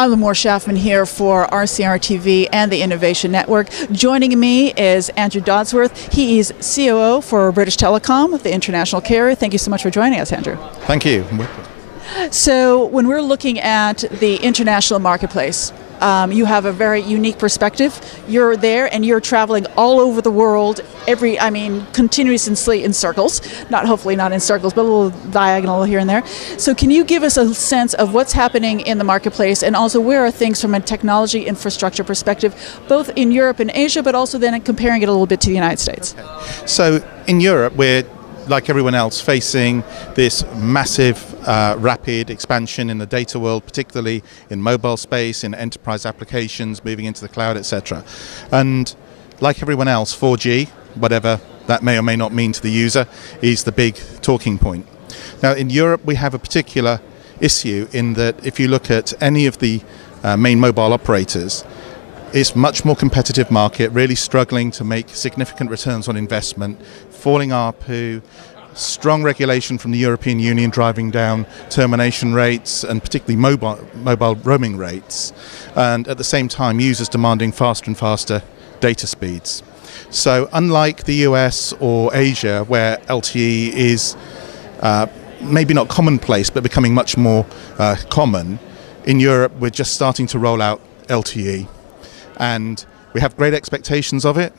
I'm Limor Schafman here for RCR TV and the Innovation Network. Joining me is Andrew Dodsworth. He is COO for British Telecom, the international carrier. Thank you so much for joining us, Andrew. Thank you. So when we're looking at the international marketplace, you have a very unique perspective. You're there and you're traveling all over the world, continuously in circles. Hopefully not in circles, but a little diagonal here and there. So can you give us a sense of what's happening in the marketplace, and also where are things from a technology infrastructure perspective, both in Europe and Asia, but also then comparing it a little bit to the United States? Okay. So in Europe, we're, like everyone else, facing this massive, rapid expansion in the data world, particularly in mobile space, in enterprise applications, moving into the cloud, etc. And like everyone else, 4G, whatever that may or may not mean to the user, is the big talking point. Now, in Europe, we have a particular issue in that if you look at any of the main mobile operators, it's much more competitive market, really struggling to make significant returns on investment, falling ARPU, strong regulation from the European Union driving down termination rates and particularly mobile roaming rates, and at the same time users demanding faster and faster data speeds. So unlike the US or Asia, where LTE is maybe not commonplace but becoming much more common, in Europe we're just starting to roll out LTE. And we have great expectations of it,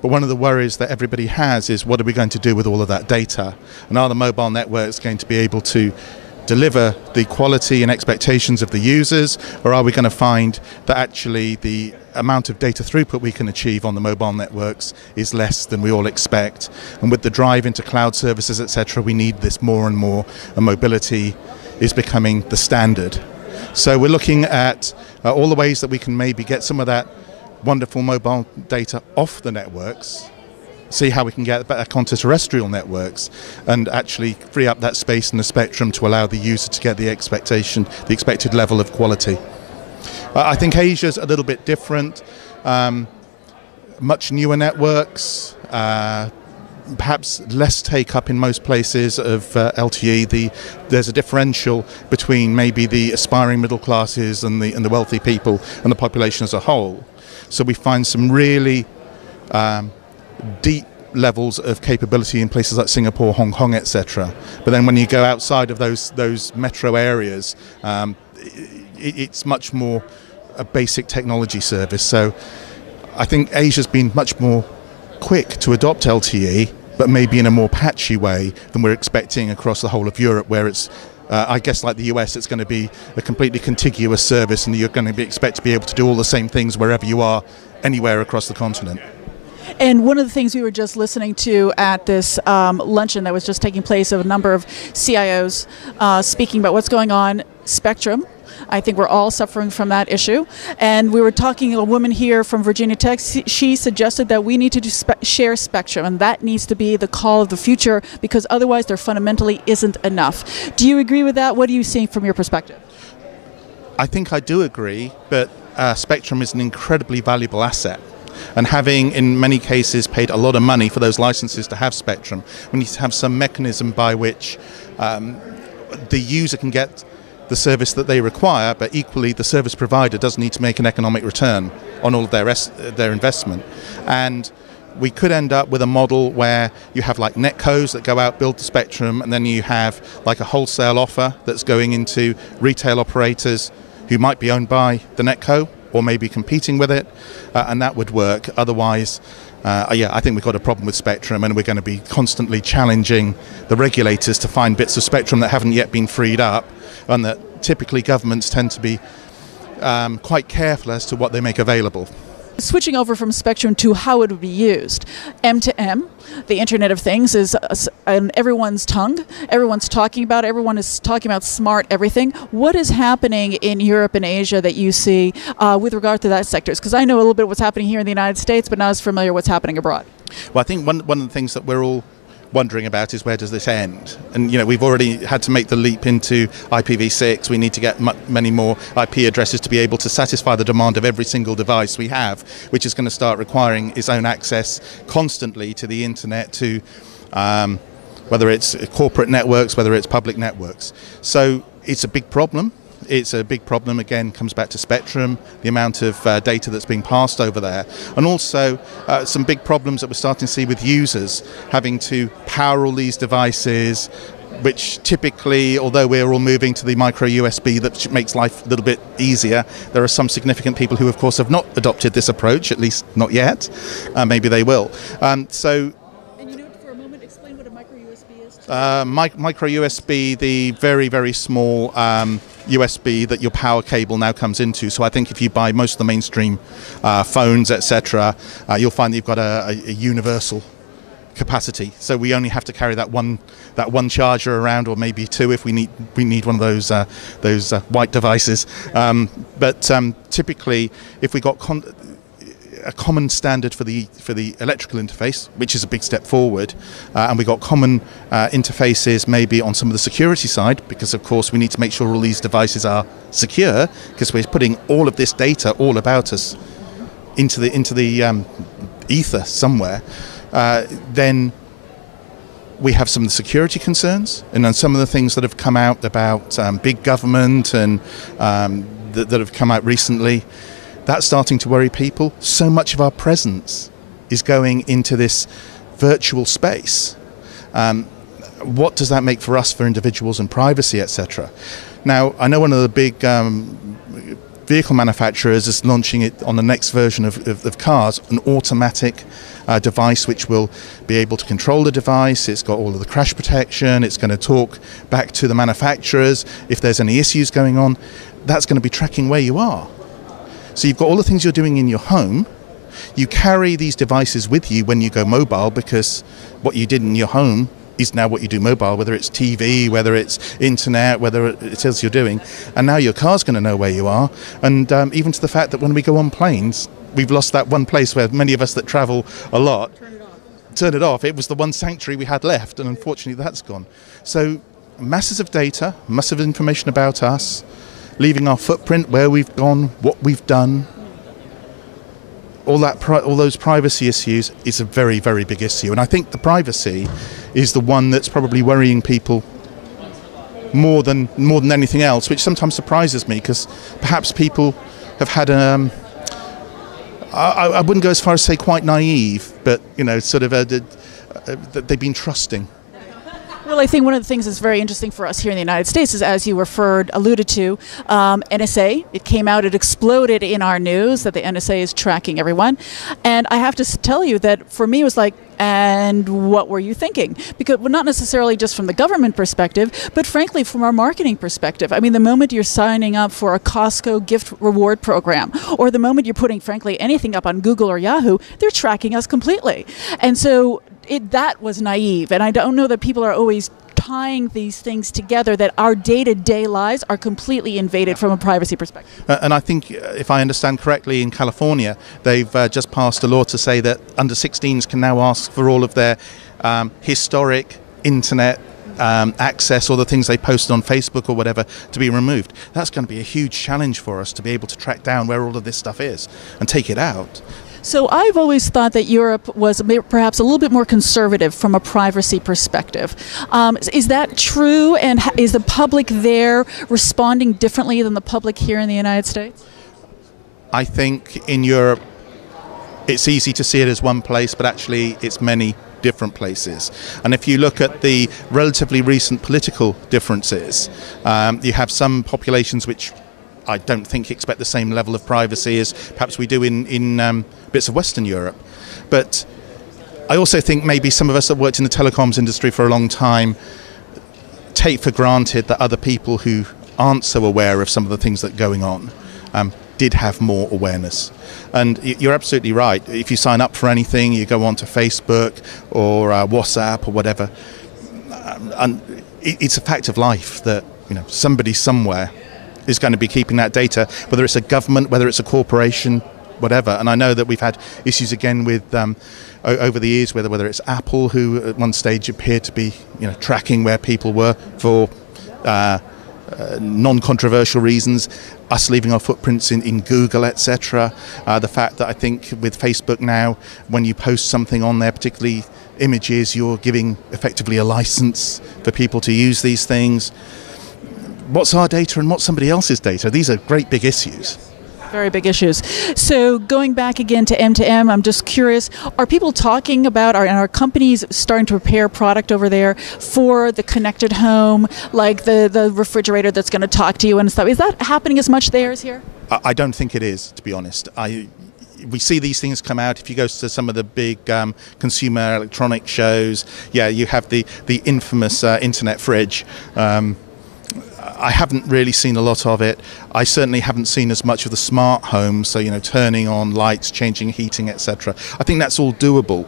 but one of the worries that everybody has is what are we going to do with all of that data? And are the mobile networks going to be able to deliver the quality and expectations of the users, or are we going to find that actually the amount of data throughput we can achieve on the mobile networks is less than we all expect? And with the drive into cloud services, etc., we need this more and more, and mobility is becoming the standard. So we're looking at all the ways that we can maybe get some of that wonderful mobile data off the networks, see how we can get back onto terrestrial networks and actually free up that space in the spectrum to allow the user to get the expected level of quality. I think Asia's a little bit different, much newer networks, perhaps less take-up in most places of LTE. There's a differential between maybe the aspiring middle classes and the wealthy people and the population as a whole. So we find some really deep levels of capability in places like Singapore, Hong Kong, etc. But then when you go outside of those metro areas, it's much more a basic technology service. So I think Asia's been much more quick to adopt LTE, but maybe in a more patchy way than we're expecting across the whole of Europe, where it's I guess like the US, it's going to be a completely contiguous service, and you're going to expect to be able to do all the same things wherever you are, anywhere across the continent. And one of the things we were just listening to at this luncheon that was just taking place of a number of CIOs speaking about what's going on, spectrum. I think we're all suffering from that issue. And we were talking to a woman here from Virginia Tech. She suggested that we need to share spectrum, and that needs to be the call of the future, because otherwise there fundamentally isn't enough. Do you agree with that? What are you seeing from your perspective? I think I do agree, but spectrum is an incredibly valuable asset. And having, in many cases, paid a lot of money for those licenses to have spectrum, we need to have some mechanism by which the user can get the service that they require, but equally the service provider does need to make an economic return on all of their investment. And we could end up with a model where you have like netcos that go out, build the spectrum, and then you have like a wholesale offer that's going into retail operators who might be owned by the netco or maybe competing with it, and that would work. Otherwise, I think we've got a problem with spectrum, and we're going to be constantly challenging the regulators to find bits of spectrum that haven't yet been freed up, and that typically governments tend to be quite careful as to what they make available. Switching over from spectrum to how it would be used, M2M, the Internet of Things, is on everyone's tongue. Everyone is talking about smart everything. What is happening in Europe and Asia that you see with regard to that sectors? Because I know a little bit what's happening here in the United States, but not as familiar what's happening abroad. Well, I think one of the things that we're all wondering about is, where does this end? And we've already had to make the leap into IPv6. We need to get many more IP addresses to be able to satisfy the demand of every single device we have, which is going to start requiring its own access constantly to the internet, to whether it's corporate networks, whether it's public networks. So it's a big problem. it's a big problem. Again, comes back to spectrum, the amount of data that's being passed over there, and also some big problems that we're starting to see with users having to power all these devices, which typically, although we're all moving to the micro USB that makes life a little bit easier, there are some significant people who, of course, have not adopted this approach, at least not yet. Maybe they will. So. And you know, for a moment, explain what a micro USB is. Micro USB, the very, very small USB that your power cable now comes into. So I think if you buy most of the mainstream phones, etc., you'll find that you've got a universal capacity. So we only have to carry that one charger around, or maybe two if we need one of those white devices. But typically, if we got a common standard for the electrical interface, which is a big step forward, and we got common interfaces maybe on some of the security side, because of course we need to make sure all these devices are secure, because we're putting all of this data all about us into the ether somewhere. Then we have some of the security concerns, and then some of the things that have come out about big government and that have come out recently. That's starting to worry people. So much of our presence is going into this virtual space. What does that make for us, for individuals and privacy, etc.? Now, I know one of the big vehicle manufacturers is launching it on the next version of cars, an automatic device which will be able to control the device. It's got all of the crash protection. It's going to talk back to the manufacturers if there's any issues going on. That's going to be tracking where you are. So you've got all the things you're doing in your home. You carry these devices with you when you go mobile, because what you did in your home is now what you do mobile, whether it's TV, whether it's internet, whether it is you're doing. And now your car's going to know where you are. And even to the fact that when we go on planes, we've lost that one place where many of us that travel a lot turn it off. It was the one sanctuary we had left, and unfortunately that's gone. So masses of data, massive information about us, leaving our footprint, where we've gone, what we've done. All those privacy issues is a very, very big issue. And I think the privacy is the one that's probably worrying people more than anything else, which sometimes surprises me, because perhaps people have had I wouldn't go as far as say quite naive, but sort of they've been trusting. Well, I think one of the things that's very interesting for us here in the United States is, as you alluded to, NSA. It came out, it exploded in our news that the NSA is tracking everyone. And I have to tell you that for me it was like, and what were you thinking? Because, well, not necessarily just from the government perspective, but frankly from our marketing perspective. I mean, the moment you're signing up for a Costco gift reward program, or the moment you're putting, frankly, anything up on Google or Yahoo, they're tracking us completely. And so that was naive, and I don't know that people are always tying these things together, that our day-to-day lives are completely invaded from a privacy perspective. And I think, if I understand correctly, in California, they've just passed a law to say that under 16s can now ask for all of their historic internet access, or the things they posted on Facebook or whatever, to be removed. That's going to be a huge challenge for us to be able to track down where all of this stuff is and take it out. So I've always thought that Europe was perhaps a little bit more conservative from a privacy perspective. Is that true? And is the public there responding differently than the public here in the United States? I think in Europe it's easy to see it as one place, but actually it's many different places. And if you look at the relatively recent political differences, you have some populations which I don't think expect the same level of privacy as perhaps we do in bits of Western Europe. But I also think maybe some of us that worked in the telecoms industry for a long time take for granted that other people who aren't so aware of some of the things that are going on did have more awareness. And you're absolutely right. If you sign up for anything, you go onto Facebook or WhatsApp or whatever, and it's a fact of life that somebody somewhere is going to be keeping that data, whether it's a government, whether it's a corporation, whatever. And I know that we've had issues again with over the years, whether it's Apple, who at one stage appeared to be tracking where people were for non-controversial reasons, us leaving our footprints in Google, etc. The fact that I think with Facebook now, when you post something on there, particularly images, you're giving effectively a license for people to use these things. what's our data and what's somebody else's data? These are great big issues. Very big issues. So going back again to M2M, I'm just curious, are people talking about, are companies starting to prepare product over there for the connected home, like the refrigerator that's going to talk to you and stuff? Is that happening as much there as here? I don't think it is, to be honest. We see these things come out. If you go to some of the big consumer electronic shows, yeah, you have the infamous internet fridge. I haven't really seen a lot of it. I certainly haven't seen as much of the smart home, so turning on lights, changing heating, etc. I think that's all doable,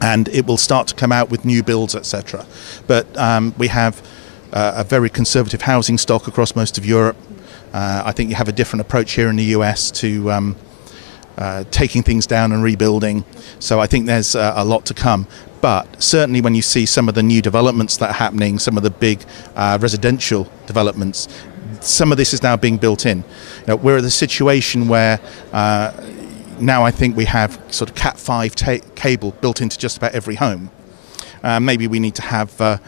and it will start to come out with new builds, etc. But we have a very conservative housing stock across most of Europe. I think you have a different approach here in the US to taking things down and rebuilding. So I think there's a lot to come. But certainly when you see some of the new developments that are happening, some of the big residential developments, some of this is now being built in. We're at the situation where now I think we have sort of Cat5 cable built into just about every home. Maybe we need to have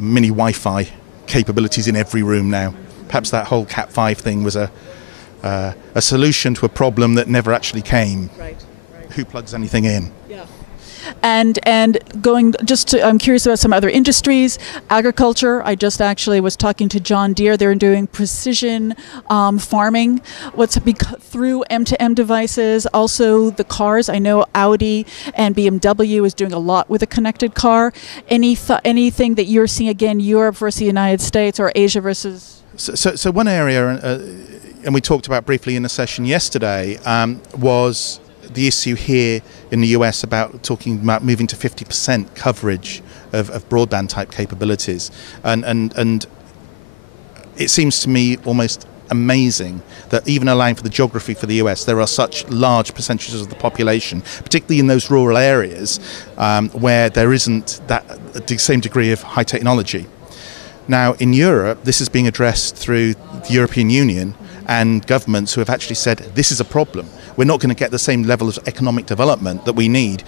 mini Wi-Fi capabilities in every room now. Perhaps that whole Cat5 thing was a solution to a problem that never actually came. Right. Who plugs anything in? Yeah. And going just to, I'm curious about some other industries. Agriculture, I just actually was talking to John Deere. They're doing precision farming. Through M2M devices. Also the cars. I know Audi and BMW is doing a lot with a connected car. Anything that you're seeing, again, Europe versus the United States or Asia versus? So one area, and we talked about briefly in a session yesterday, was the issue here in the US about talking about moving to 50% coverage of broadband type capabilities. And it seems to me almost amazing that even allowing for the geography for the US, there are such large percentages of the population, particularly in those rural areas where there isn't the same degree of high technology. Now, in Europe, this is being addressed through the European Union and governments who have actually said this is a problem. We're not going to get the same level of economic development that we need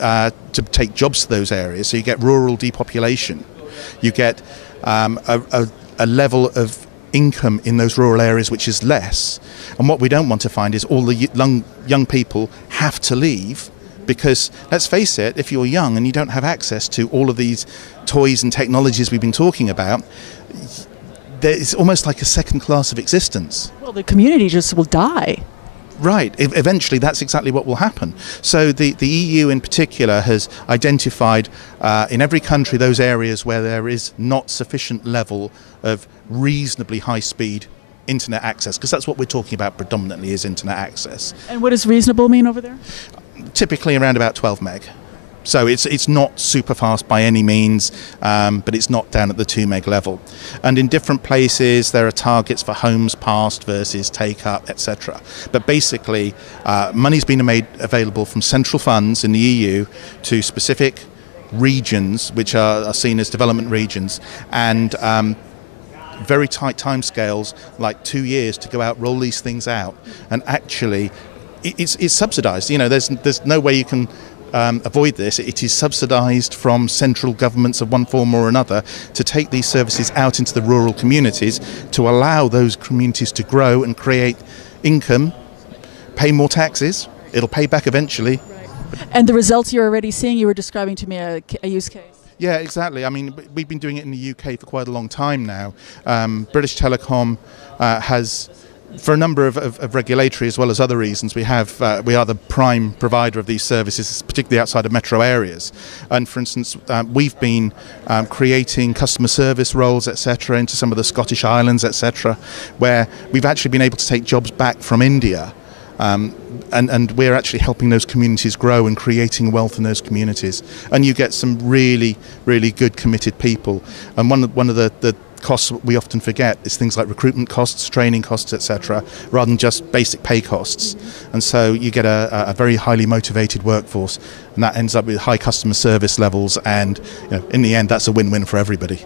to take jobs to those areas. So you get rural depopulation. You get a level of income in those rural areas which is less. And what we don't want to find is all the young people have to leave. Because, let's face it, if you're young and you don't have access to all of these toys and technologies we've been talking about, it's almost like a second class of existence. Well, the community just will die. Right. Eventually, that's exactly what will happen. So the EU in particular has identified in every country those areas where there is not sufficient level of reasonably high-speed internet access, because that's what we're talking about predominantly is internet access. And what does reasonable mean over there? Typically around about 12 meg. So it's not super fast by any means, but it's not down at the 2 meg level. And in different places there are targets for homes passed versus take up, etc. But basically money's been made available from central funds in the EU to specific regions which are seen as development regions, and very tight timescales, like 2 years to go out, roll these things out. And actually it's subsidized. There's no way you can avoid this. It is subsidized from central governments of one form or another to take these services out into the rural communities to allow those communities to grow and create income, pay more taxes. It'll pay back eventually. Right. And the results you're already seeing, you were describing to me a use case. Yeah, exactly. I mean, we've been doing it in the UK for quite a long time now. British Telecom has, for a number of regulatory as well as other reasons, we are the prime provider of these services, particularly outside of metro areas. And for instance, we've been creating customer service roles, etc., into some of the Scottish Islands, etc., where we've actually been able to take jobs back from India. And we're actually helping those communities grow and creating wealth in those communities. And you get some really, really good committed people. And one of the costs we often forget is things like recruitment costs, training costs, etc., rather than just basic pay costs. And so you get a very highly motivated workforce, and that ends up with high customer service levels, and in the end that's a win-win for everybody.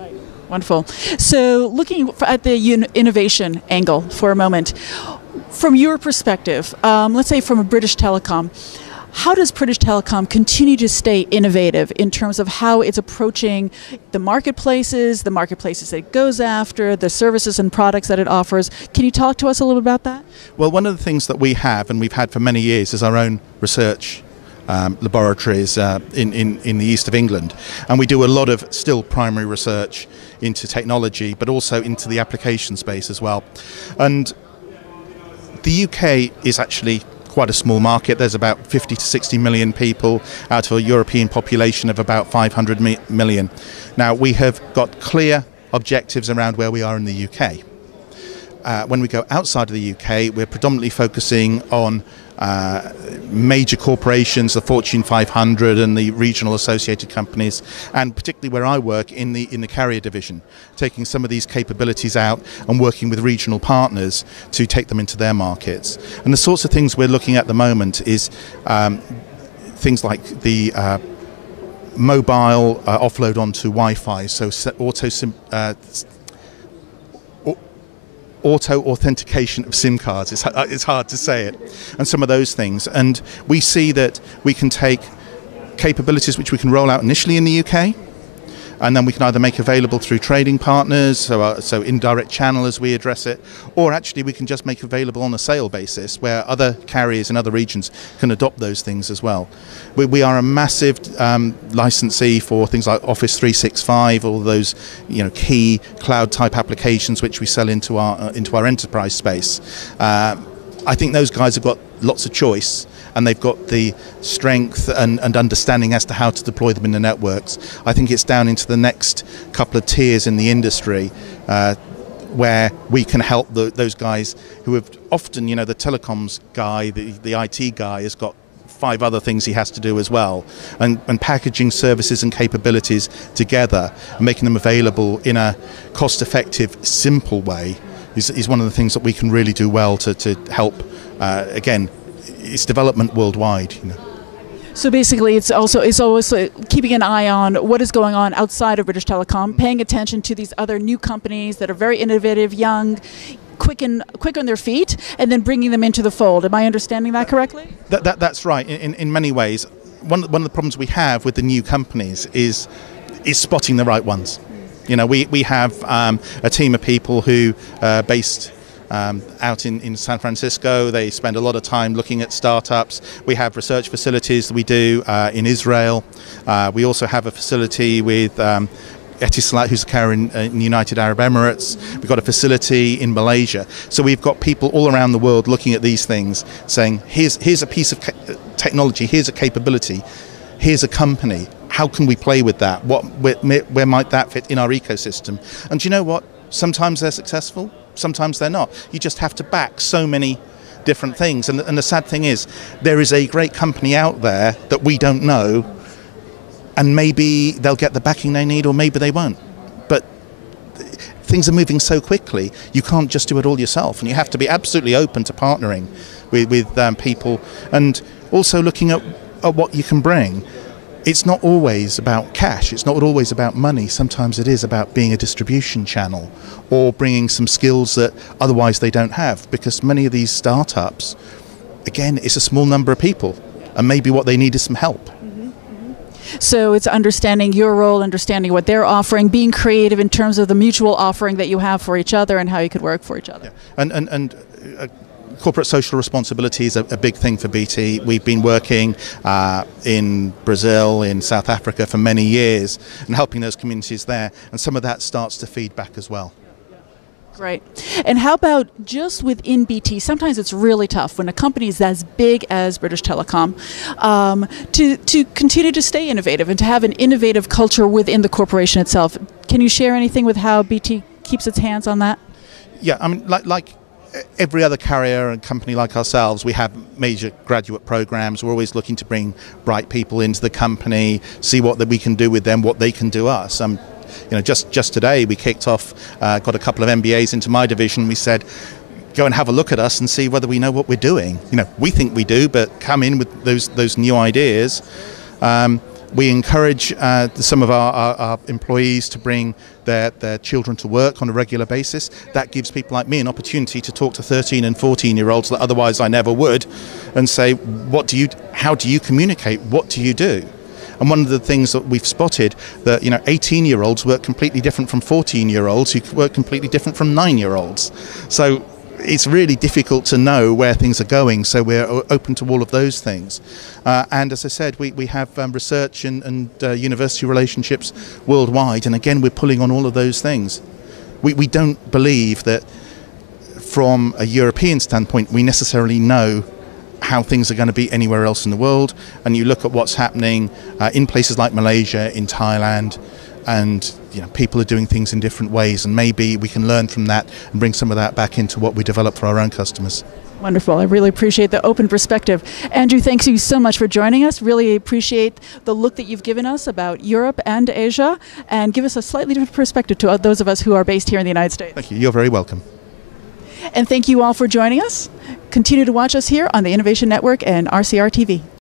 Wonderful. So looking at the innovation angle for a moment, from your perspective, let's say from a British Telecom, How does British Telecom continue to stay innovative in terms of how it's approaching the marketplaces that it goes after, the services and products that it offers? Can you talk to us a little bit about that? Well, one of the things that we have, and we've had for many years, is our own research laboratories in the east of England, and we do a lot of still primary research into technology, but also into the application space as well. And the UK is actually quite a small market. There's about 50 to 60 million people out of a European population of about 500 million. Now, we have got clear objectives around where we are in the UK. When we go outside of the UK, we're predominantly focusing on major corporations, the Fortune 500 and the regional associated companies, and particularly where I work in the carrier division, taking some of these capabilities out and working with regional partners to take them into their markets. And the sorts of things we're looking at the moment is things like the mobile offload onto Wi-Fi, so auto authentication of SIM cards. It's hard to say it, and some of those things. And we see that we can take capabilities which we can roll out initially in the UK, and then we can either make available through trading partners, so indirect channel as we address it, or actually we can just make available on a sale basis where other carriers in other regions can adopt those things as well. We are a massive licensee for things like Office 365, all those key cloud type applications which we sell into our enterprise space. I think those guys have got lots of choice, and they've got the strength and understanding as to how to deploy them in the networks. I think it's down into the next couple of tiers in the industry where we can help those guys who have often, the telecoms guy, the IT guy has got 5 other things he has to do as well, and packaging services and capabilities together and making them available in a cost-effective, simple way is one of the things that we can really do well to help, again, its development worldwide. So basically, it's always keeping an eye on what is going on outside of British Telecom, paying attention to these other new companies that are very innovative, young, quick on their feet, and then bringing them into the fold. Am I understanding that correctly? That's right. In many ways, one of the problems we have with the new companies is spotting the right ones. We have a team of people who are based out in San Francisco. They spend a lot of time looking at startups. We have research facilities that we do in Israel. We also have a facility with Etisalat, who's a carrier in the United Arab Emirates. We've got a facility in Malaysia. So we've got people all around the world looking at these things, saying, here's a piece of technology, here's a capability, here's a company. How can we play with that? Where might that fit in our ecosystem? And do you know what? Sometimes they're successful, sometimes they're not. You just have to back so many different things. And the sad thing is, there is a great company out there that we don't know, and maybe they'll get the backing they need, or maybe they won't. But things are moving so quickly, you can't just do it all yourself, and you have to be absolutely open to partnering with people, and also looking at what you can bring. It's not always about cash, it's not always about money. Sometimes it is about being a distribution channel or bringing some skills that otherwise they don't have, because many of these startups, again, it's a small number of people, and maybe what they need is some help. So it's understanding your role, understanding what they're offering, being creative in terms of the mutual offering that you have for each other and how you could work for each other. Yeah. And corporate social responsibility is a big thing for BT. We've been working in Brazil, in South Africa for many years, and helping those communities there, and some of that starts to feed back as well. Great. And how about just within BT? Sometimes it's really tough when a company is as big as British Telecom to continue to stay innovative and to have an innovative culture within the corporation itself. Can you share anything with how BT keeps its hands on that? Yeah, I mean, like every other carrier and company like ourselves, we have major graduate programs. We're always looking to bring bright people into the company, see what we can do with them, what they can do us. Just today we kicked off, got a couple of MBAs into my division. We said, go and have a look at us and see whether we know what we're doing. We think we do, but come in with those new ideas. We encourage some of our employees to bring their children to work on a regular basis. That gives people like me an opportunity to talk to 13 and 14-year-olds that otherwise I never would, and say, how do you communicate? What do you do? And one of the things that we've spotted, that 18-year-olds work completely different from 14-year-olds who work completely different from 9-year-olds. So it's really difficult to know where things are going, so we're open to all of those things. And as I said, we have research and university relationships worldwide, and again, we're pulling on all of those things. We don't believe that from a European standpoint we necessarily know how things are going to be anywhere else in the world, and you look at what's happening in places like Malaysia, in Thailand, and people are doing things in different ways, and maybe we can learn from that and bring some of that back into what we develop for our own customers. Wonderful. I really appreciate the open perspective. Andrew, thanks you so much for joining us. Really appreciate the look that you've given us about Europe and Asia, and give us a slightly different perspective to those of us who are based here in the United States. Thank you. You're very welcome. And thank you all for joining us. Continue to watch us here on the Innovation Network and RCR TV.